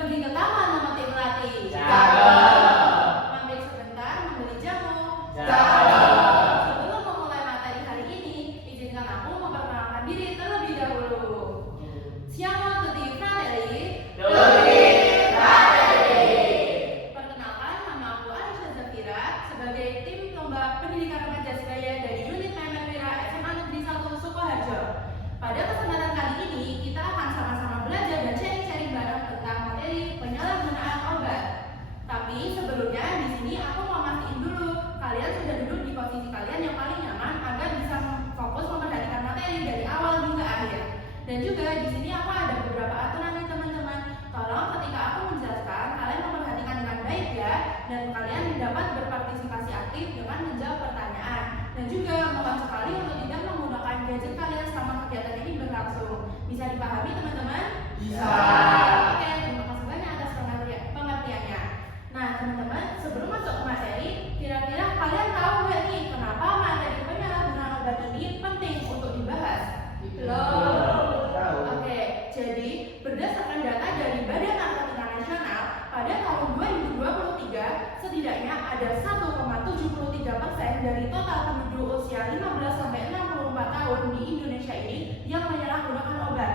Pergi ke taman menikmati. Cakep. Mampir sebentar membeli jamu. Cakep. Sebelum memulai materi hari ini, izinkan aku memperkenalkan diri terlebih dahulu. Siamo tutti fratelli. Perkenalkan, nama aku Aisyah Zafira sebagai tim lomba pendidikan remaja sebaya dari unit Wira SMA Negeri 1 Sukoharjo. Pada kesempatan kali ini, kita akan sama-sama belajar dan sharing-sharing bareng tentang materi penyalahgunaan obat. Tapi sebelumnya di sini aku mau mastiin dulu, kalian sudah duduk di posisi kalian yang paling nyaman agar bisa fokus memperhatikan materi dari awal hingga akhir. Dan juga di sini aku ada beberapa aturan nih teman-teman. Tolong ketika aku menjelaskan, kalian memperhatikan dengan baik ya, dan kalian dapat berpartisipasi aktif dengan menjawab pertanyaan. Dan juga mohon sekali untuk tidak menggunakan gadget kalian selama kegiatan ini berlangsung. Bisa dipahami teman-teman? Bisa. Oke, terima kasih banyak atas pengertiannya. Nah teman-teman, sebelum masuk ke materi, kira-kira kalian tahu nggak nih kenapa materi penyalahgunaan obat ini penting untuk dibahas? Belum. Oke, jadi berdasarkan data dari Badan Narkotika Nasional, pada tahun 2023, setidaknya ada 1,73% dari total penduduk usia 15-64 tahun di Indonesia ini yang menyalahgunakan obat.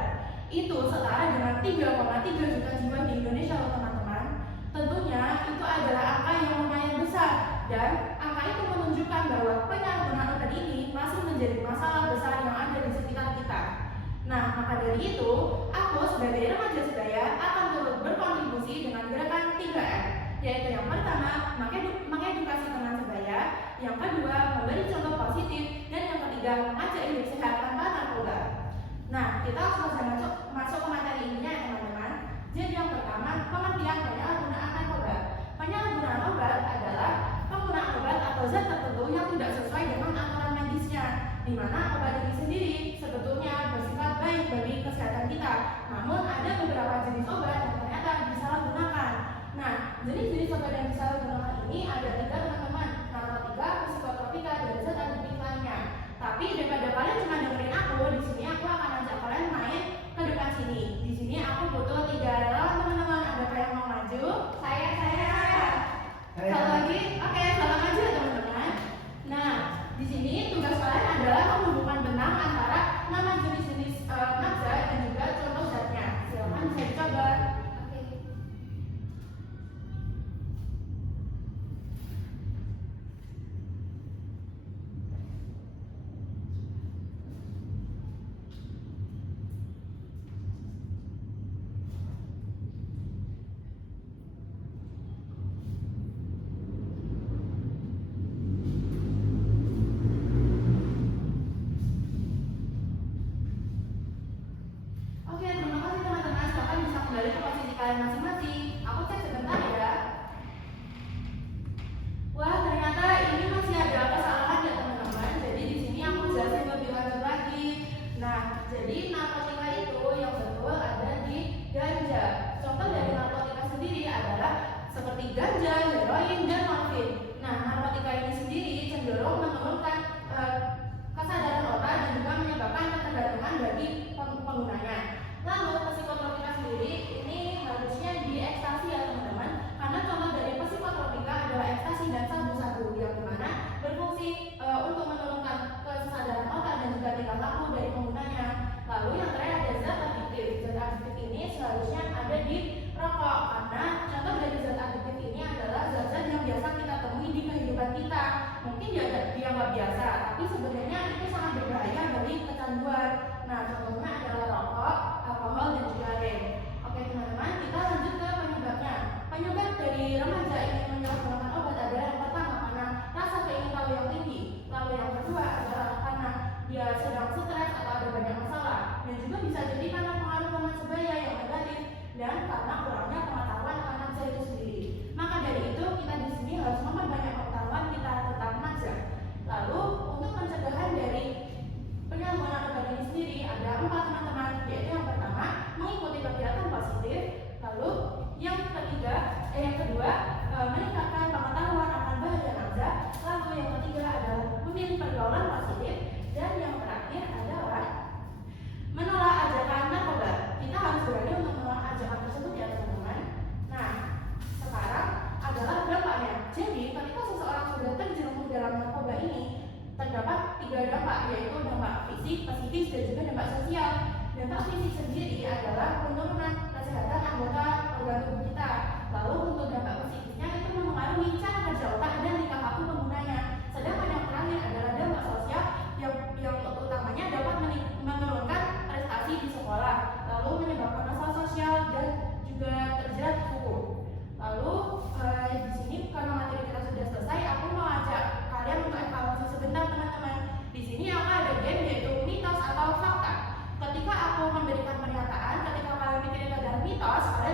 Itu setara dengan 3,3 juta jiwa di Indonesia loh teman-teman. Tentunya itu adalah angka yang lumayan besar, dan angka itu menunjukkan bahwa penyalahgunaan obat ini masih menjadi masalah besar yang ada di sekitar kita. Nah, maka dari itu, aku sebagai remaja sebaya akan turut berkontribusi dengan gerakan 3M, yaitu yang pertama, mengedukasi teman sebaya, yang kedua, memberi contoh positif, dan yang ketiga, mengajak hidup sehat tanpa narkoba. Nah, kita langsung saja masuk ke materi ini ya teman-teman. Jadi yang pertama, pengertian penyalahgunaan narkoba. Penyalahgunaan obat adalah penggunaan obat atau zat tertentu yang tidak sesuai dengan aturan medisnya, di mana obat ini sendiri sebetulnya bersifat baik bagi kesehatan kita. Namun ada beberapa jenis obat yang ternyata disalahgunakan. Nah, jenis-jenis obat yang disalahgunakan ini ada 3 teman-teman: narkotika, psikotropika, dan zat adiktif lainnya. Tapi daripada kalian cuma dengerin aku, di sini aku akan ajak kalian main ke depan sini. Di sini aku butuh 3 relawan teman-teman. Adakah yang mau maju? Saya. Satu lagi, oke, salam maju ya teman-teman. Nah, di sini tugas kalian adalah menghubungkan benang antara nama jenis-jenis nafza dan juga contoh zatnya. Silakan bisa dicoba. Oke. Oke, terima kasih teman-teman. Silakan bisa kembali ke posisi kalian masing-masing. Aku cek sebentar ya. Wah, ternyata ini masih ada kesalahan ya teman-teman. Jadi di sini aku jelasin lebih lanjut lagi. Nah, jadi narkotika itu yang betul ada di ganja. Contoh dari narkotika sendiri adalah seperti ganja, heroin, dan morfin. Nah, narkotika ini sendiri cenderung menurunkan kesadaran otak dan juga menyebabkan ketergantungan bagi penggunanya. Lalu psikotropika sendiri ini harusnya di ekstasi ya teman-teman.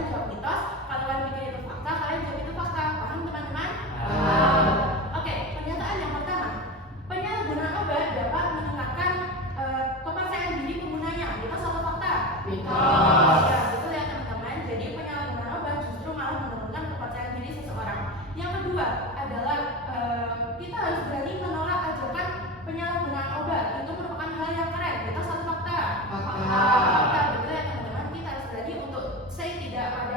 kalian jawab mitos, kalau kalian pikir itu fakta, kalian jawab itu fakta. Paham teman-teman? Oke, pernyataan yang pertama, penyalahgunaan obat dapat meningkatkan kepercayaan diri penggunanya. Mitos atau fakta? Mitos. Ya, betul ya teman-teman. Jadi penyalahgunaan obat justru malah menurunkan kepercayaan diri seseorang. Yang kedua adalah kita harus berani menolak ajakan penyalahgunaan obat. Itu merupakan hal yang keren. Mitos atau fakta? Fakta. Betul ya teman-teman. Kita harus berani untuk say tidak pada